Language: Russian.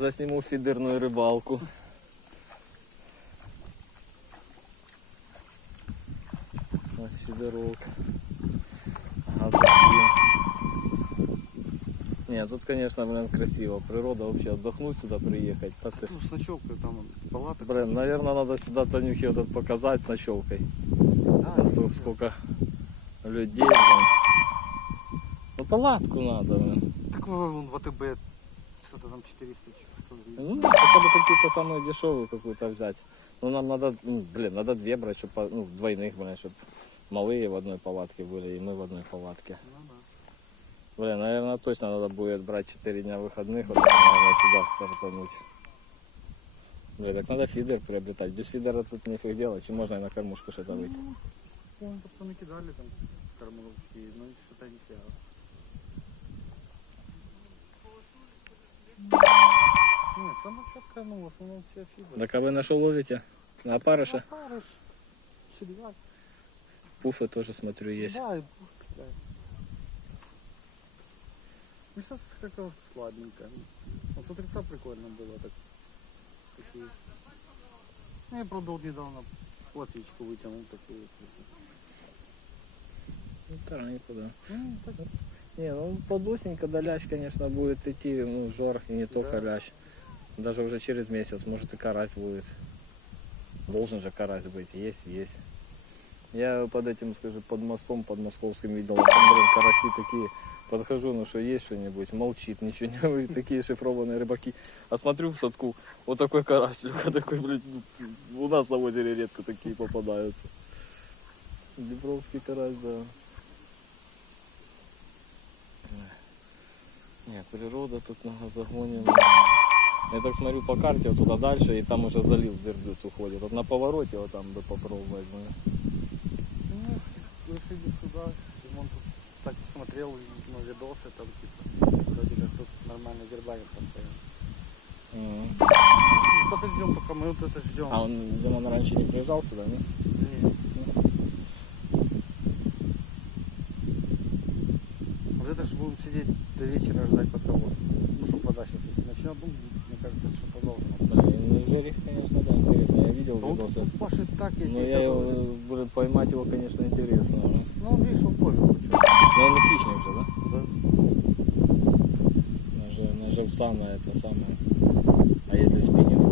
Засниму фидерную рыбалку. На сидорок. Газоплин. Нет, тут, конечно, блин, красиво. Природа вообще отдохнуть сюда приехать. Так ты Ну, с ночевкой там палаток. Блин, наверное, надо сюда Танюхе вот этот показать с ночевкой. Да, сколько- сколько людей. Блин. Ну палатку надо, блин. Так вон в АТБ что-то там 400 500 гривен. Ну, да, хотя бы какие-то самые дешевые какую-то взять. Ну, нам надо, ну, блин, надо две брать, чтобы, ну, двойных, блин, чтобы малые в одной палатке были, и мы в одной палатке. Ну да. Блин, наверное, точно надо будет брать 4 дня выходных, вот, наверное, сюда стартануть. Блин, так надо фидер приобретать. Без фидера тут нифиг делать, и можно и на кормушку что-то выйти. Ну, Вон пацаны кидали там кормовки, но что-то не Не, самая четкая, ну, в основном все фидеры. Так а вы на что ловите? На опарыша? Опарыш, червяк. Пуфы тоже, смотрю, есть. Да, и пусть, да. Ну, сейчас как-то слабенько. Вот с утреца прикольно было так. Такие. Ну, я продал недавно платвичку вытянул такую. Ну, тараньку, да. Ну, так, Не, ну подосенько да лящ, конечно, будет идти, ну, жор, и не только Да. лящ. Даже уже через месяц, может и карась будет. Должен же карась быть, есть, есть. Я под этим, скажи, под мостом, под московским видел, там, блин, караси такие. Подхожу, ну что, есть что-нибудь, молчит, ничего не говорит, такие шифрованные рыбаки. А смотрю в садку, вот такой карась, Люка, такой, блядь, ну, у нас на озере редко такие попадаются. Днепровский карась, да. Не, природа тут на газогоне. ну. Я так смотрю по карте, вот туда дальше, и там уже залив Верблюд уходит. Вот на повороте вот там бы попробовать. блин. ну, решили сюда. Димон тут так посмотрел ну, видосы, там типа, вроде как тут нормально дербанит постоянно. Ну, Подождем, пока мы вот это ждем. А он, Димон раньше не приезжал сюда, не? Не. Вот это же будем сидеть до вечера ждать пока вот. Ну, чтобы вода сейчас если начнет, ну, мне кажется, что-то должно. Блин, ну жерех, конечно, да, интересно. Я видел Ну, видосы. тут пашет так, я Но я его, блин, поймать его, конечно, интересно. Ну, Ну, он, видишь, он понял, что. Но он хищник же, да? Да. На, живца, на это самое. А если спиннинг?